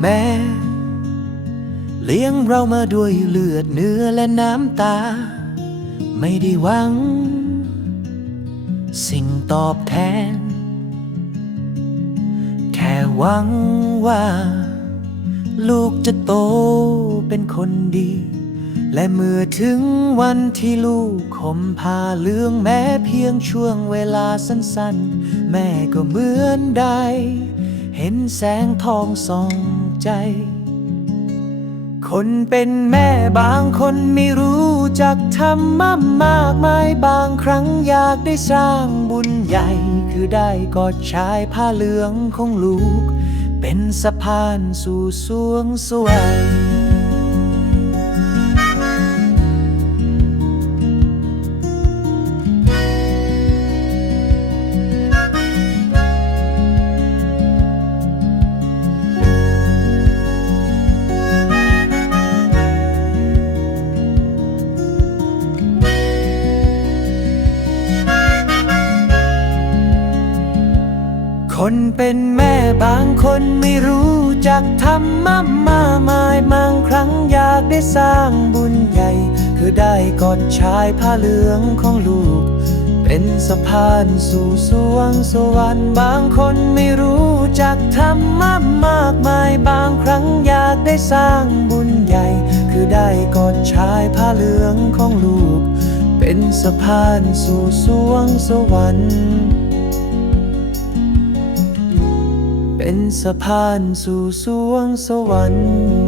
แม่ เลี้ยงเรามาด้วยเลือดเนื้อและน้ำตา ไม่ได้หวัง สิ่งตอบแทน แค่หวังว่า ลูกจะโตเป็นคนดี และเมื่อถึงวันที่ลูกคมพาเลืองแม้เพียงช่วงเวลาสั้นๆ แม่ก็เหมือนได้เห็นแสงทองส่อง ใจ คนเป็นแม่บางคนไม่รู้จักทำมามากมายบางครั้งอยากได้สร้างบุญใหญ่ คือได้กอดชายผ้าเหลืองของลูก เป็นสะพานสู่สวงสวรรค์ คนเป็นแม่บางคนไม่รู้จักทำมามามายบางครั้งอยากได้สร้างบุญใหญ่ คือได้กอดชายผ้าเหลืองของลูก เป็นสะพานสู่สวงสวรรค์บางคนไม่รู้จักทำมามากมายบางครั้งอยากได้สร้างบุญใหญ่ คือได้กอดชายผ้าเหลืองของลูก เป็นสะพานสู่สวงสวรรค์ เป็นสะพานสู่สวงสวรรค์